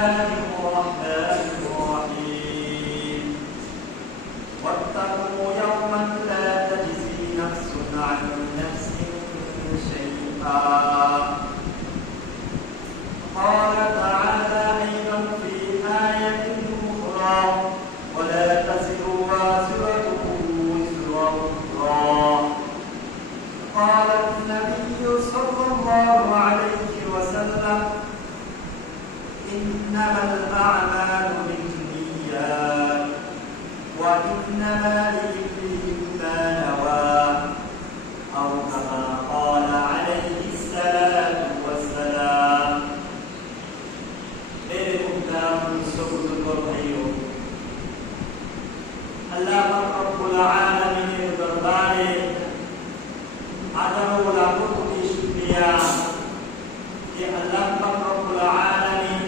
الله الرحمن الرحيم واتقوا يوما لا تجزي نفس عن نفس شيئا قال تعالى أيضا في آية أخرى ولا تزر وازرة وزر أخرى قال النبي صلى الله عليه وسلم إنما الأعمال بالنيات وإنما لكل ما نوى أو كما قال عليه الصلاة والسلام আল্লাহ রাব্বুল আলামিনের দরবারে আদাব ও লাখো কোটি শুকরিয়া যে আল্লাহ রাব্বুল আলামিন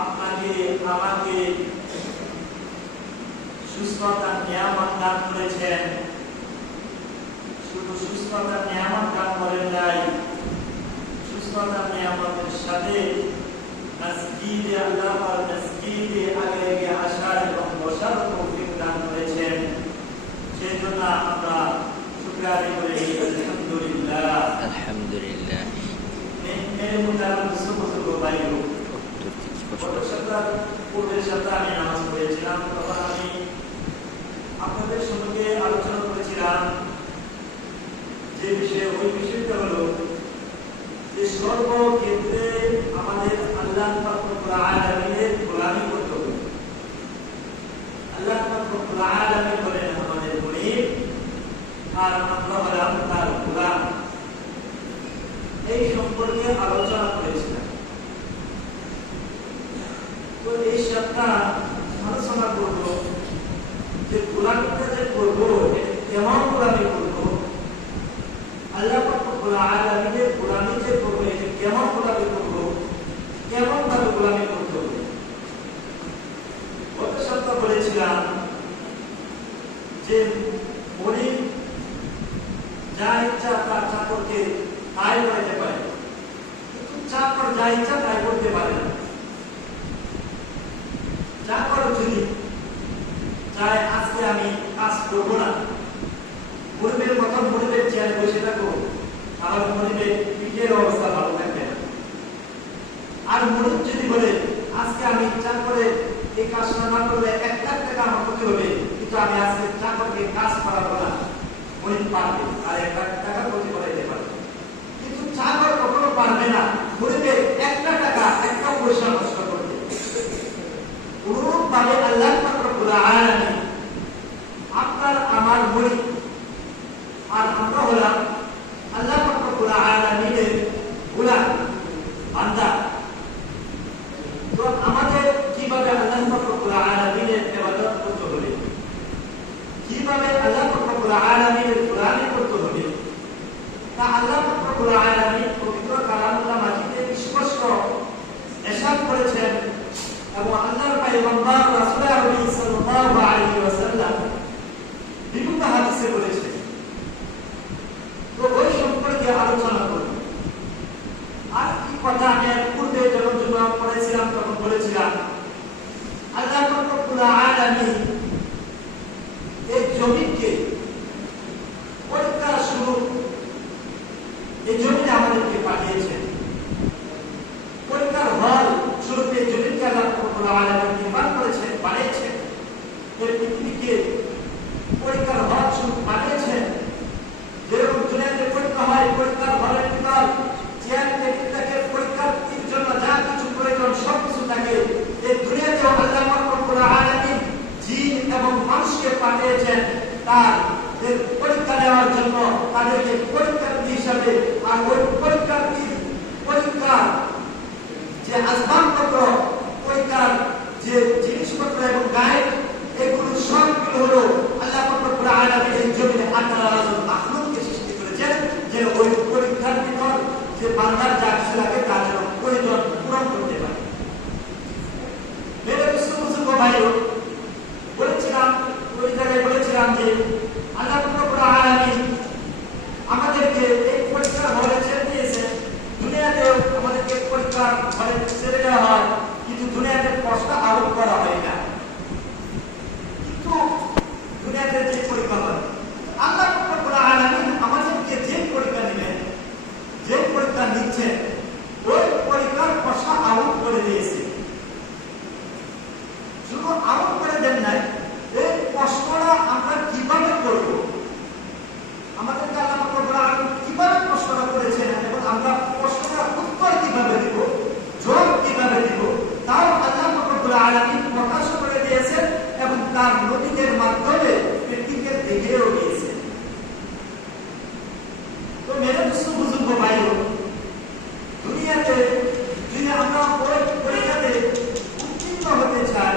আপনাকে আমাকে সুস্থতার নিয়ামত দান করেছেন। শুধু সুস্থতার নিয়ামত দান করেন নাই, সুস্থতার নিয়ামতের সাথে মসজিদে আল্লাহর মসজিদে আগে আসার এবং বসার তৌফিক দান করেছেন। সেজন্য আমরা শুকরিয়া আদায় করি আলহামদুলিল্লাহ। আলহামদুলিল্লাহ। মেরে মুতারাম সুবহানাল্লাহ ভাইও গত সপ্তাহ পূর্বের সপ্তাহে আমি নামাজ পড়েছিলাম, তখন আমি আপনাদের সঙ্গে আলোচনা করেছিলাম যে বিষয়ে, ওই বিষয়টা হলো যে সর্বক্ষেত্রে আমাদের আল্লাহ রাব্বুল আলামিনের গোলামি করতে হবে। আল্লাহ রাব্বুল আলামিন হলেন আমাদের মুনিব আর আমরা হলাম তার গোলাম। এই সম্পর্কে আলোচনা করেছিলাম। তো এই সপ্তাহ আলোচনা করব যে গোলামিটা যে করবো কেমন গোলামি করবো, আল্লাহ রাব্বুল আলামিনের গোলামি যে করবো কেমন গোলামি করবো, কেমন ভাবে গোলামি করতে হবে। গত সপ্তাহ বলেছিলাম যে মুনিব যা ইচ্ছা তার চাকরকে তাই করাতে পারে, কিন্তু চাকর যা ইচ্ছা তাই করতে পারে না। চাকর যদি চায় আজকে আমি কাজ করবো না, মুনিবের মতন মুনিবের চেয়ারে বসে থাকবো, তাহলে মুনিবের পিঠের অবস্থা ভালো থাকবে না। আর মুনিব যদি বলে আজকে আমি ইচ্ছা করে এই কাজটা না করলে 1 লাখ টাকা আমার ক্ষতি হবে, কিন্তু আমি আজকে চাকরকে কাজ করাবো না, মুনিব পারবে আর 1 লাখ টাকা ক্ষতি করাইতে পারবে। কিন্তু চাকর কখনো পারবে না মুনিবের 1 লাখ টাকা একটা পয়সা নষ্ট করতে। অনুরূপভাবে আল্লাহ রাব্বুল আলামিন আপনার আমার মুনিব, আর আমরা হলাম আল্লাহ রাব্বুল আলামিনের গোলাম বান্দা। তো আমাদের কিভাবে আল্লাহ রাব্বুল আলামিনের ইবাদত করতে হবে, কিভাবে আল্লাহ রাব্বুল আলামিনের গোলামি করতে হবে, তা আল্লাহ রাব্বুল আলামিন পবিত্র কালামুল্লাহ মাজিদে স্পষ্ট ইরশাদ করেছেন এবং আল্লাহর পয়গম্বর রাসূলুল্লাহ সাল্লাল্লাহু আলাইহি ওয়াসাল্লাম বিভিন্ন হাদিসে বলেছেন। তো ওই সম্পর্কে আলোচনা করব। আর কি কথা আমি পূর্বে যখন জুমা পড়েছিলাম তখন বলেছিলাম আল্লাহ রাব্বুল আলামিন এই জমিনকে পরীক্ষা শুরু, এই জমিনে আমাদেরকে পাঠিয়েছেন। পরীক্ষার হল স্বরূপ এই জমিনকে আল্লাহ রাব্বুল আলামিন নির্মাণ করেছেন, বানিয়েছেন। এই পৃথিবীকে পরীক্ষার হল স্বরূপ বানিয়েছেন। যেরকম দুনিয়াতে পরীক্ষা হয়, পরীক্ষার হলের ভিতর চেয়ার টেবিল থাকে, পরীক্ষার্থীর জন্য যা কিছু প্রয়োজন সব কিছু থাকে। এই দুনিয়াতেও আল্লাহ রাব্বুল আলামিন জিন এবং মানুষকে পাঠিয়েছেন তাদের পরীক্ষা নেওয়ার জন্য, তাদেরকে পরীক্ষার্থী হিসাবে। আর ওই পরীক্ষার্থীর পরীক্ষা যে আসবাবপত্র, পরীক্ষার যে জিনিসপত্র এবং গাইড, এগুলো সবগুলো হলো আল্লাহ রাব্বুল আলামিন এই জমিনে 18 মাখলুককে সৃষ্টি করেছেন, যে ওই পরীক্ষার ভিতর যে বান্দার যা কিছু লাগে তার জন্য প্রয়োজন পূরণ করতে পারে। মেরে মুসলমান ভাইও বলেছিলাম, ওই জায়গায় বলেছিলাম যে আল্লাহ রাব্বুল আলামিন আমাদেরকে এই পরীক্ষার হলে ছেড়ে দিয়েছেন। দুনিয়াতেও আমাদেরকে পরীক্ষার হলে ছেড়ে তার নবীদের মাধ্যমে পৃথিবীকে দেখেও গিয়েছে। তো মেরে দুস্থ বুজুর্গ ভাই, দুনিয়াতে যদি আমরা পরীক্ষাতে উত্তীর্ণ হতে চাই,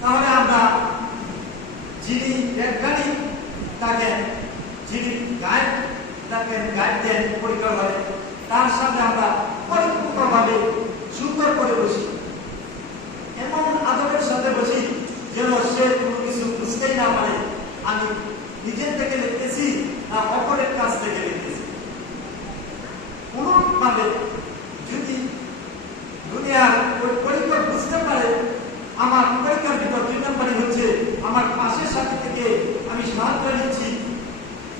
তাহলে আমরা যিনি বৈজ্ঞানিক থাকেন, যিনি গাইড থাকেন, গাইড দেন পরীক্ষা হলে, তার সামনে আমরা পরিপূর্ণভাবে সুন্দর করে বসি, এমন আদবের সাথে বসি যেন সে কোনো কিছু বুঝতেই না পারে আমি নিজের থেকে লিখতেছি না অপরের কাছ থেকে লিখতেছি। কোনোভাবে যদি দুনিয়ার ওই পরীক্ষা বুঝতে পারে আমার পরীক্ষার ভিতর 2 নম্বরই হচ্ছে আমার পাশের সাথে থেকে আমি সাহায্য নিচ্ছি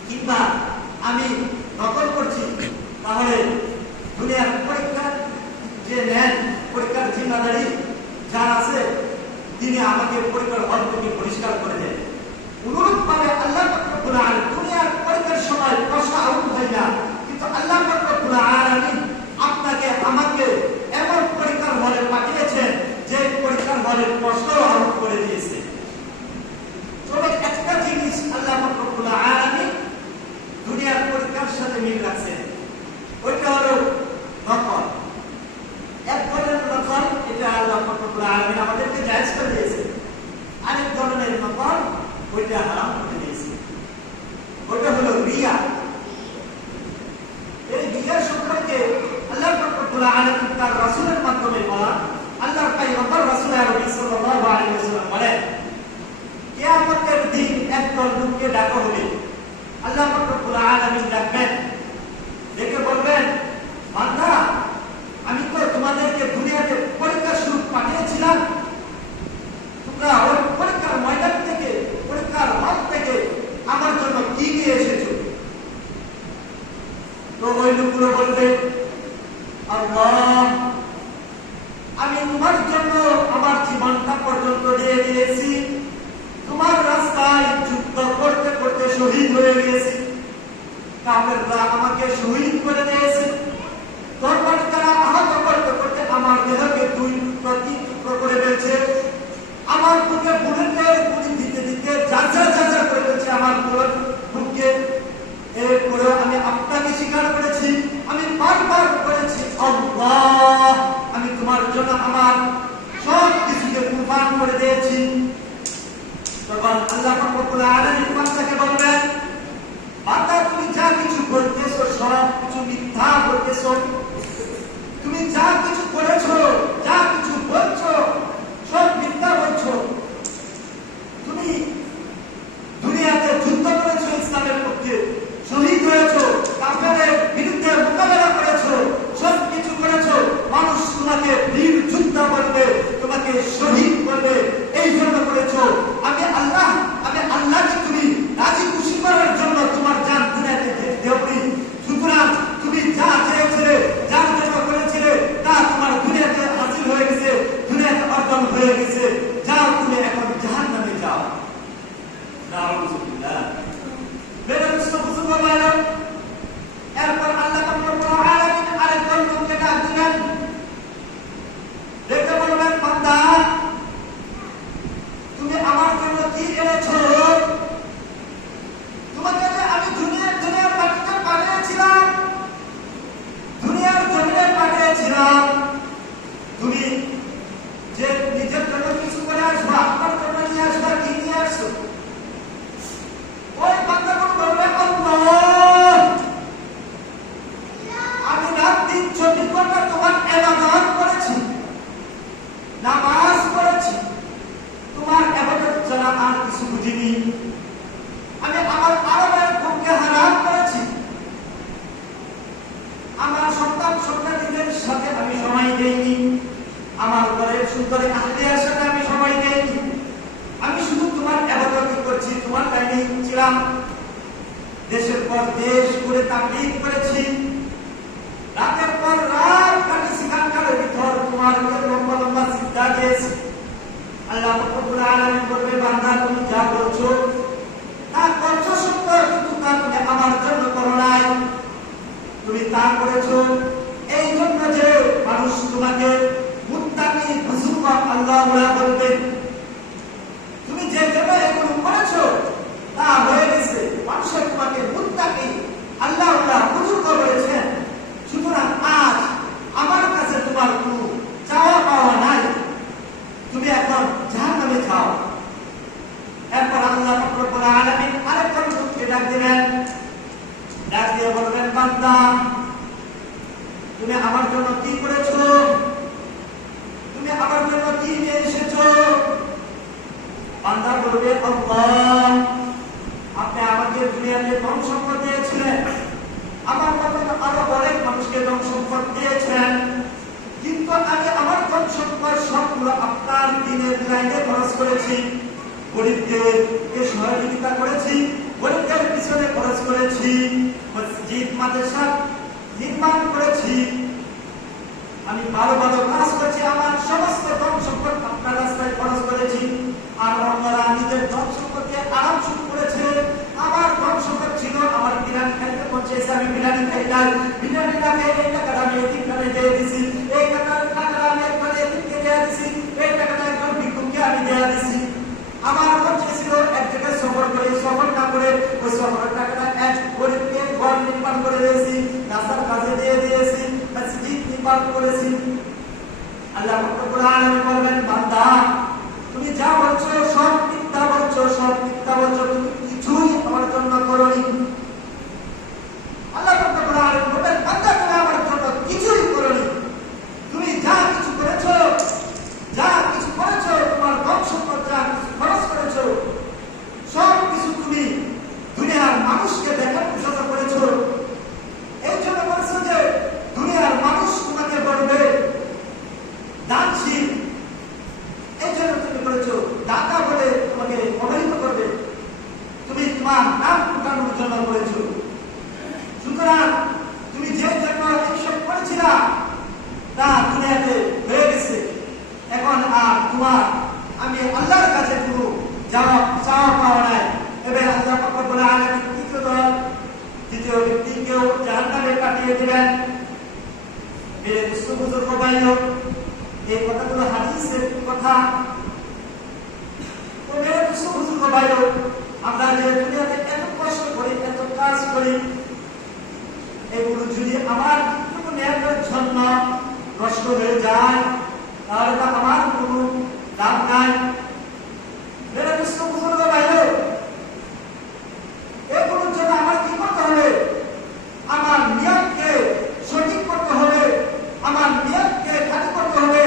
কিংবা আমি নকল করছি, তাহলে দুনিয়ার পরীক্ষার যে নেন পরীক্ষার জিম্মাদারি যার আছে তিনি আমাকে পরীক্ষার হল থেকে পরিষ্কার করে দেন। অনুরূপভাবে আল্লাহ রব্বুল আলামিন দুনিয়ার পরীক্ষার সময় প্রশ্ন আউট হয় না, কিন্তু আল্লাহ রব্বুল আলামিন আপনাকে আমাকে এমন পরীক্ষার হলে পাঠিয়েছেন যে পরীক্ষার হলের প্রশ্ন আউট করে দিয়েছে। তবে একটা জিনিস আল্লাহ রব্বুল আলামিন দুনিয়ার পরীক্ষার সাথে মিল রাখছেন, ওইটা হলো নকল। এক ধরনের নকল এটা আল্লাহ রব্বুল আলামিন আমাদেরকে জায়েজ করে দিয়েছে, আরেক ধরনের নকল ওইটা হারাম করে দিয়েছে, ওইটা হলো রিয়া। এই রিয়া সম্পর্কে আল্লাহ রব্বুল আলামিন তার রাসূলের মাধ্যমে বলা, আল্লাহর পয়গম্বর রাসূল আরবি সাল্লাল্লাহু আলাইহি ওয়াসাল্লাম বলেন, কিয়ামতের দিন একদল লোককে ডাকা হবে, আল্লাহ রব্বুল আলামিন ডাকবেন, ডেকে বলবেন, বান্দা আমি তো তোমাদেরকে দুনিয়াতে পরীক্ষা শুরু পাঠিয়েছিলাম, তোমরা ওই পরীক্ষার ময়দান থেকে পরীক্ষার হল থেকে আমার জন্য কি নিয়ে এসেছো? তো ওই লোকগুলো বলবে, আল্লাহ আমি তোমার জন্য আমার জীবনটা পর্যন্ত দিয়ে দিয়েছি, তোমার রাস্তায় যুদ্ধ করতে করতে শহীদ হয়ে গেছি, কাফেররা আমাকে শহীদ করে দিয়েছে, তরবারিরা আহত করতে করতে আমার দেহকে 2 টুকরো 3 টুকরো করে ফেলছে, আমার বুকে বুলেটের গুলি দিতে দিতে ঝাঁঝা করে ফেলছে আমার বুককে। এরপরেও আমি আপনাকে স্বীকার করেছি, আমি বারবার করেছি আল্লাহ আমি তোমার জন্য আমার সব কিছুকে কুরবান করে দিয়েছি। তখন আল্লাহ রব্বুল আলামিন বান্দাকে বলবেন, বান্দা তুমি যা কিছু করতেছো সব কিছু মিথ্যা করতেছো, তুমি যা কিছু করেছো, যা কিছু বলছো সব মিথ্যা বলছো, তুমি দুনিয়াতে যুদ্ধ করেছো ইসলামের পক্ষে, শহীদ হয়েছো, কাফেরের বিরুদ্ধে মোকাবেলা করেছো, সব কিছু করেছো, মানুষ তোমাকে বীর যোদ্ধা বলবে, তোমাকে শহীদ বলবে, এই জন্য করেছো। আমি আল্লাহকে তুমি রাজি খুশি করার জন্য তোমার জান দুনিয়াতে দেওনি, সুতরাং তুমি যা চেয়েছিলে, যার জন্য করেছিলে তা তোমার দুনিয়াতে হাসিল হয়ে গেছে, দুনিয়াতে অর্জন হয়ে গেছে, যাও তুমি এখন জাহান্নামে যাও। নাউযুবিল্লাহ। মেরে মুসলমান ভাইরা, এরপর আল্লাহ রব্বুল আলামিন আরেকজন লোককে ডাক দিলেন, দেখতে বলবেন, বান্দা তুমি আমার জন্য কি এনেছো? তোমাকে যে আমি দুনিয়ার মাটিতে পাঠিয়েছিলাম, দুনিয়ার জমিনে পাঠিয়েছিলাম, তুমি যে নিজের জন্য কিছু করে আসবো, আপনার জন্য নিয়ে আসবা, কি নিয়ে আসছো? ওই বান্দাগুলো বলবে, আল্লাহ আমি রাত দিন 24 ঘন্টা তোমার ইবাদত করেছি, নামাজ পড়েছি, তোমার ইবাদত ছাড়া আর কিছু বুঝিনি, আমি আমার আরামের ভোগকে হারাম করেছি, আমার সন্তানদের সাথে আমি সময় দেইনি, আমার ঘরের সুন্দরী আত্মীয়ের সাথে আমি সময় দেইনি, আমি শুধু তোমার ইবাদতই করছি, তোমার লাইনে ছিলাম, দেশের পর দেশ ঘুরে তাবলীগ করেছি, রাতের পর রাত কাটিয়েছি, গানকারের ভিতর তোমার লম্বা লম্বা সিজদা দিয়েছি। আল্লাহ রব্বুল আলামিন বলবে, বান্দা তুমি যা বলছো তা করছো সত্য, কিন্তু তা তুমি আমার জন্য করো নাই, তুমি তা করেছো এই জন্য যে মানুষ তোমাকে মুত্তাকি বুজুর্গ আল্লাহ বলবে, তুমি যে তুমি আমার জন্য কি করেছো, তুমি আমার জন্য কি নিয়ে এসেছো? বান্দা বলবে, আল্লাহ আপনি আমাকে দুনিয়াতে ধন সম্পদ দিয়েছিলেন, আমার মতন আরো অনেক মানুষকে ধন সম্পদ দিয়েছেন, কিন্তু আমি আমার ধন সম্পদ সবগুলো আপনার দিনের লাইনে খরচ করেছি, গরিবদেরকে সহযোগিতা করেছি, গরিবদের পিছনে খরচ করেছি, মসজিদ মাদ্রাসা নির্মাণ করেছি, আমি ভালো ভালো কাজ করেছি, আমার সমস্ত ধন সম্পদ আপনার রাস্তায় খরচ করেছি। আর অন্যরা নিজের ধন সম্পদকে আরাম শুরু করেছে। আমার ধন সম্পদ ছিল, আমার বিরিয়ানি খাইতে পৌঁছেছে, আমি বিরিয়ানি খাই নাই, বিরিয়ানি না খেয়ে এই টাকাটা আমি এতিমখানায় দিয়ে দিছি, এই টাকাটা আমি একবারে এতিমকে দিয়ে দিছি, এই টাকাটা একজন ভিক্ষুককে আমি দিয়ে দিছি। আমার পৌঁছে ছিল এক জায়গায় সফর করে, সফর না করে ওই সফরের টাকাটা এক গরিবকে ঘর নির্মাণ করে দিয়েছি, রাস্তার কাজে দিয়ে দিয়েছি, মসজিদ নির্মাণ করেছি। আল্লাহ কোরআনে বলবেন, বান্দা তুমি যা বলছো সব মিথ্যা বলছো, সব মিথ্যা বলছো, তুমি কিছুই আমার জন্য করোনি। আল্লাহ কোরআনে বলবেন, বান্দা তুমি আমার জন্য কিছুই করোনি, তুমি যা কিছু করেছো, যা কিছু করেছো, তোমার ধন সম্পদ যা কিছু খরচ করেছো, সব কিছু তুমি দুনিয়ার মানুষকে দেখানোর জন্য করেছো। এই জন্য বলেছো যে দুনিয়ার মানুষ তোমাকে বলবে দানশীল, এই জন্য তুমি করেছো, দাতা বলে তোমাকে অবহিত করবে, তুমি তোমার নাম উঠানোর জন্য করেছো। সুতরাং তুমি যে জন্য এইসব করেছিলা তা দুনিয়াতে হয়ে গেছে, এখন আর তোমার আমি আল্লাহর কাছে কোনো চাওয়া পাওয়া নাই। এবার আল্লাহ পাক বলে আগামী দ্বিতীয় ব্যক্তিকেও জাহান্নামে কাটিয়ে দিবেন। বুজুর্গ ভাইও, এই কথাগুলো হাদিসের কথা। বুজুর্গ ভাইও, আমরা যে দুনিয়াতে এত কষ্ট করি, এত কাজ করি, এগুলো যদি আমার কোনো নেয়ার জন্য নষ্ট হয়ে যায় তাহলে তা আমার কোনো লাভ নাই। বুজুর্গ ভাইও, এগুলোর জন্য আমার কি করতে হবে? আমার নিয়তকে সঠিক করতে হবে, আমার নিয়তকে খাঁটি করতে হবে।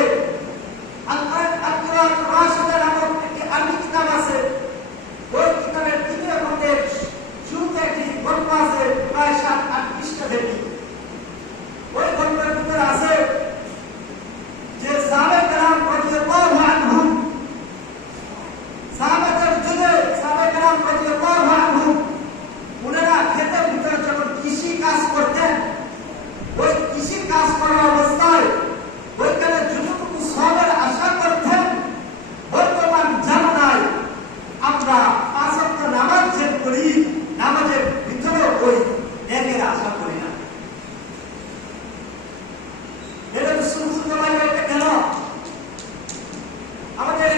আরবি কিতাব আছে, ওই কিতাবের তৃতীয় খণ্ডের শুরুতে একটি গল্প আছে, প্রায় 7-8 পৃষ্ঠা ব্যাপী। ওই গল্পের ভিতরে আছে যে সাহাবায়ে কেরাম রাদিয়াল্লাহু আনহুম, সাহাবাদের যুগে সাহাবায়ে কেরাম রাদিয়াল্লাহু আনহুম ওনারা ক্ষেতের ভিতরে যখন কৃষি কাজ করতেন, ওই কৃষি কাজ করার অবস্থায় ওইখানে যতটুকু সবের আশা করতেন, বর্তমান জামানায় আমরা 5 ওয়াক্ত নামাজ যে করি, নামাজের ভিতরে ওই নেকের আশা করি না। এটা তো সুন্দর এটা কেন? আমাদের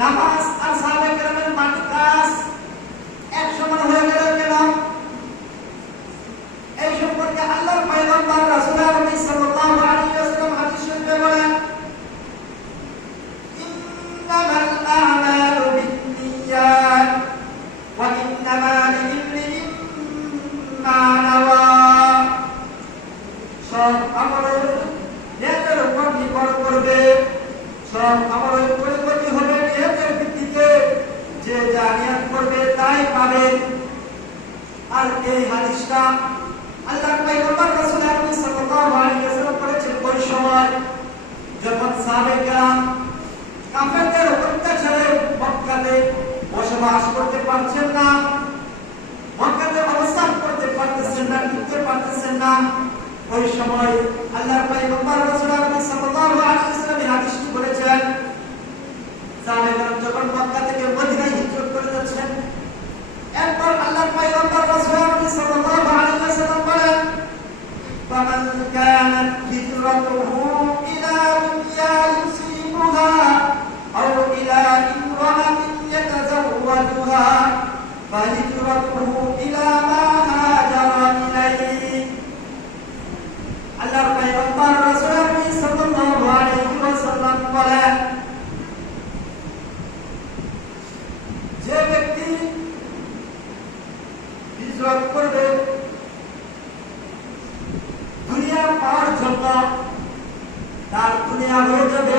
নামাজ আর সাহাবায়ে কেরামের মাটি কাজ এক সমান হয়ে গেল কেন? এই সম্পর্কে আল্লাহর পয়গম্বর রাসূলুল্লাহ সাল্লাল্লাহু আলাইহি ওয়াসাল্লাম হাদিস শরীফে বলেন, ইন্নামাল আ'মালু বিন্নিয়াত ওয়া ইন্নামা লিকুল্লিমরিইন মা নাওয়া। সব আমল নিয়তের উপর নির্ভর করবে, সব আমলের পরিণতি হবে নিয়তের ভিত্তিতে, যে যা নিয়ত করবে তাই পাবে। আর এই হাদিসটা আল্লাহর পয়গম্বর রাসূলুল্লাহ সাল্লাল্লাহু আলাইহি ওয়াসাল্লাম বলেছেন ওই সময় যখন সাহাবায়ে কেরাম কাফেরদের অত্যাচারে মক্কাতে বসবাস করতে পারছেন না, মক্কাতে অবস্থান করতে পারতেছেন না, টিকতে পারতেছেন না। ওই সময় আল্লাহর পয়গম্বর রাসূলুল্লাহ সাল্লাল্লাহু আলাইহি ওয়াসাল্লাম এই হাদিসটি বলেছেন। সাহাবায়ে কেরাম যখন মক্কা থেকে মদিনায় হিজরত করে যাচ্ছেন, এরপর আল্লাহর পয়গম্বর রাসূলুল্লাহ সাল্লাল্লাহু আলাইহি ওয়াসাল্লাম বলেন, ফামান কানাত হিজরাতুহু ইলা দুনিয়া ইউসিবুহা আও ইলা ইমরাআতিন ইয়াতাযাওয়াজুহা ফাহিজরাতুহু ইলা মা হাজারা ইলাইহি। আল্লাহর পয়গম্বর রাসূলুল্লাহ সাল্লাল্লাহু আলাইহি ওয়াসাল্লাম বলেন, যে ব্যক্তি হিজরত করবে দুনিয়া পাওয়ার জন্য, তার দুনিয়া হয়ে যাবে,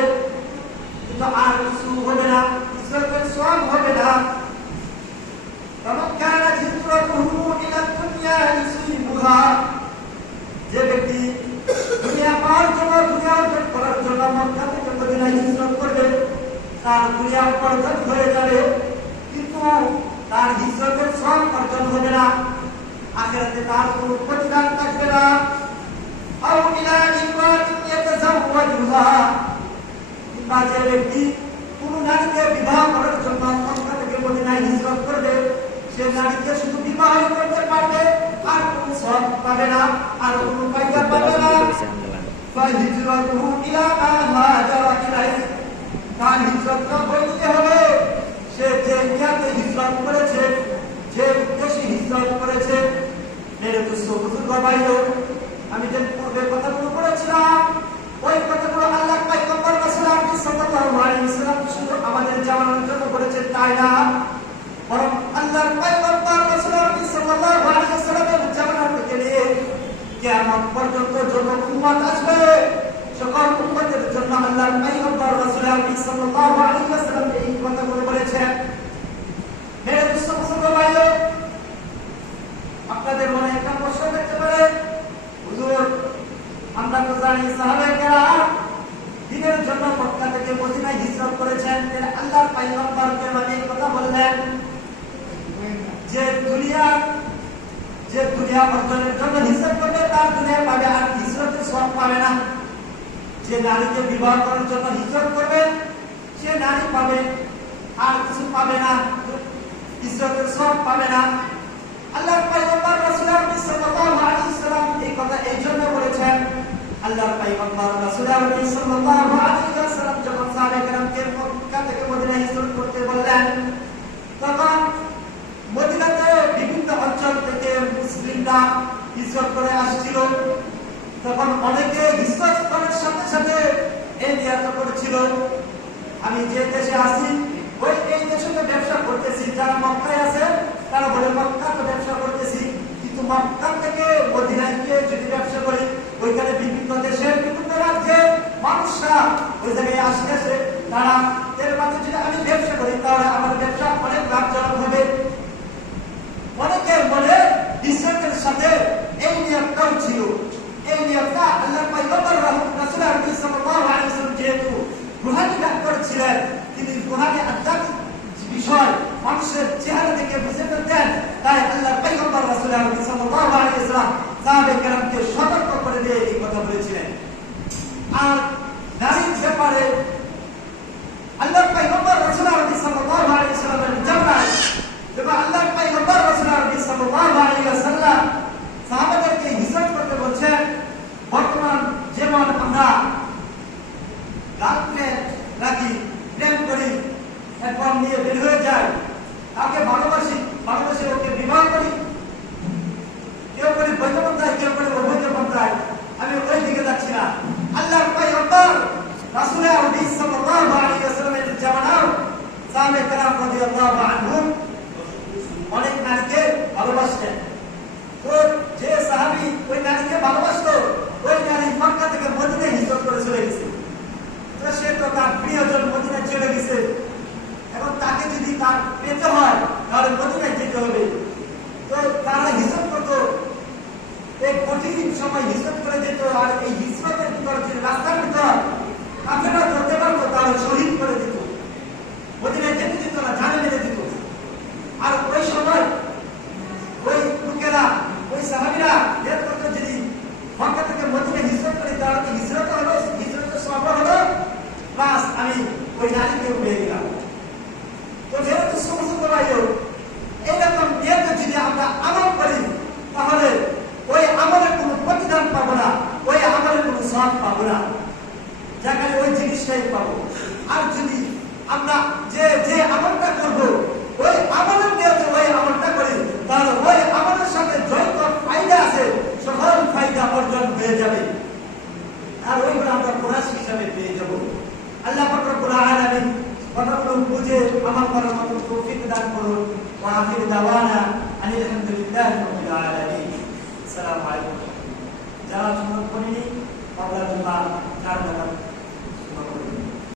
কিন্তু আর কিছু হবে না, হিজরতের সওয়াব হবে না। যে ব্যক্তি দুনিয়া পাওয়ার জন্য, দুনিয়া অর্জন করার জন্য মক্কা থেকে মদিনায় হিজরত করবে, তার দুনিয়া অর্জন হয়ে যাবে, কিন্তু তার হিজরতের সওয়াব অর্জন হবে না, আখিরাতে তার কোনো প্রতিদান থাকবে না। আও ইলা ইমরাতিন ইয়াতাযাওয়াজুহা, কিংবা যে ব্যক্তি কোনো নারীকে বিবাহ করার জন্য মক্কা থেকে মদিনায় হিজরত করবে, সে নারীকে শুধু বিবাহ করতে পারবে, আর কোনো সওয়াব পাবে না, আর কোনো ফায়দা পাবে না। ফাহিজরাতুহু ইলা মা হাজারা ইলাইহি, তার হিজরতটা বইতে হবে সে যে নিয়াতে হিজরত করেছে, যে উদ্দেশ্যে হিজরত করেছে। মেরে দুস্থ বুজুর্গ ভাইও, আমি যে পূর্বে কথাগুলো বলেছিলাম, ওই কথাগুলো আল্লাহ পয়গম্বর রাসূলুল্লাহ সাল্লাল্লাহু আলাইহি ওয়াসাল্লাম শুধু আমাদের জানানোর জন্য বলেছেন তাই না, বরং আল্লাহর পয়গম্বর রাসূলুল্লাহ সাল্লাল্লাহু আলাইহি ওয়াসাল্লামের জামানা থেকে নিয়ে কিয়ামত পর্যন্ত যত উম্মত আসবে, সকল উম্মতের জন্য আল্লাহর পয়গম্বর রাসূলুল্লাহ সাল্লাল্লাহু আলাইহি ওয়াসাল্লাম এই কথাগুলো বলেছেন। মেরে দুস্থ বুজুর্গ ভাইও, আপনাদের মনে একটা প্রশ্ন থাকতে পারে, হুজুর আমরা তো জানি সাহাবায়ে কেরাম দিনের জন্য মক্কা থেকে মদিনায় হিজরত করেছেন, আল্লাহর পয়গম্বর কেন এই কথা বললেন যে দুনিয়া অর্জনের জন্য হিজরত করবে তার দুনিয়া পাবে, আর হিজরতের সওয়াব পাবে না। যে নারীকে বিবাহ করার জন্য হিজরত করবে সে নারী পাবে, আর কিছু পাবে না, হিজরতের সওয়াব পাবে না। আল্লাহর পয়গম্বর রাসূলুল্লাহ সাল্লাল্লাহু আলাইহি ওয়াসাল্লাম এই কথা এই জন্য বলেছেন। আল্লাহর পয়গম্বর রাসূলুল্লাহ সাল্লাল্লাহু আলাইহি ওয়াসাল্লাম যখন সাহাবায়ে কেরামকে মক্কা থেকে মদিনায় হিজরত করতে বললেন, তখন মদিনাতে বিভিন্ন অঞ্চল থেকে মুসলিমরা হিজরত করে আসছিল। তখন অনেকে হিজরত করার সাথে সাথে এই নিয়ত করেছিল, আমি যে দেশে আছি ওই এই দেশে ব্যবসা করতেছি, যারা মক্কায় আছে তারা বলে মক্কা তো ব্যবসা করতেছি, কিন্তু মক্কা থেকে মদিনায় গিয়ে যদি ব্যবসা করি, ওইখানে বিভিন্ন দেশের বিভিন্ন রাজ্যের মানুষরা ওই জায়গায় আসতেছে, তারা এর মাঝে যদি আমি ব্যবসা করি তাহলে আমার ব্যবসা অনেক লাভজনক হবে। অনেকের মনে হিজরতের সাথে এই নিয়তটাও ছিল। এই নিয়তটা আল্লাহর পয়গম্বর রাসূলুল্লাহ সাল্লাল্লাহু আলাইহি ওয়াসাল্লাম যেহেতু রুহানি ডাক্তার ছিলেন, তিনি রুহানি আধ্যাত্মিক বিষয় মানুষের চেহারা থেকে বুঝে ফেলতেন, তাই আল্লাহর পয়গম্বর রাসূলুল্লাহ সাল্লাল্লাহু আলাইহি ওয়াসাল্লাম সাহাবায়ে কেরামকে সতর্ক করে দিয়ে এই কথা বলেছিলেন। আর নারীর ব্যাপারে আল্লাহর পয়গম্বর রাসূলুল্লাহ সাল্লাল্লাহু আলাইহি ওয়াসাল্লামের জামানায় যখন আল্লাহর পয়গম্বর রাসূলুল্লাহ সাল্লাল্লাহু আলাইহি ওয়াসাল্লাম সাহাবাদেরকে হিজরত করতে বলছেন, বর্তমান যেমন আমরা গার্লফ্রেন্ড রাখি, প্রেম করি, এরপর নিয়ে বের হয়ে যায়, তাকে ভালোবাসে ওকে বিবাহ করি, কেউ করে বৈধ পন্থায়, কেউ করে অবৈধ পন্থায়, আমি ওই দিকে যাচ্ছি না। আল্লাহর পয়গম্বর রাসূলুল্লাহ সাল্লাল্লাহু আলাইহি ওয়াসাল্লামের জামানায় সাহাবায়ে কেরাম রাদিয়াল্লাহু আনহুম অনেক নারীকে ভালোবাসতেন। তো যে সাহাবী ওই নারীকে ভালোবাসতো, ওই নারী মক্কা থেকে মদিনায় হিজরত করে চলে গেছে। তো সে তো তার প্রিয়জন মদিনায় চলে গেছে, এখন তাকে যদি তার পেতে হয় তাহলে মদিনায় যেতে হবে। তো তারা হিজরত করতো, এই কঠিন সময় হিজরত করে যেত, আর এই হিজরতের ভিতর যে রাস্তার ভিতর কাফেররা ধরতে পারতো তাহলে শহীদ করে দিত, মদিনায় যেতে দিত না, জানে মেরে দিত। আর ওই সময় ওই লোকেরা, ওই সাহাবীরা নিয়ত করতো যদি মক্কা থেকে মদিনায় হিজরত করি তাহলে তো হিজরত হলো, হিজরতের সফল হলো, প্লাস আমি ওই নারীকে পেয়ে গেলাম। তো যেহেতু সমস্ত ভাইও এইরকম নিয়ত যদি আমরা আমল করি তাহলে ওই আমলের কোনো প্রতিদান পাবো না, ওই আমলের কোনো সওয়াব পাবো না, যেখানে ওই জিনিসটাই পাবো। আর যদি আমরা যে আমলটা করবো ওই আমলের নিয়তে ওই আমলটা করি, তাহলে ওই আমলের সাথে যত ফায়দা আছে সকল ফায়দা অর্জন হয়ে যাবে, আর ওইগুলো আমরা বোনাস হিসাবে পেয়ে যাব। আল্লাহ পাক রব্বুল আলামিন কথাগুলো বুঝে আমল করার মতো তৌফিক দান করুন। ওয়া আখিরু দাওয়ানা আনিল হামদুলিল্লাহি রাব্বিল আলামিন। আসসালামু আলাইকুম। যারা সুন্নাত পড়েনি কবলা জুমা 4 রাকাত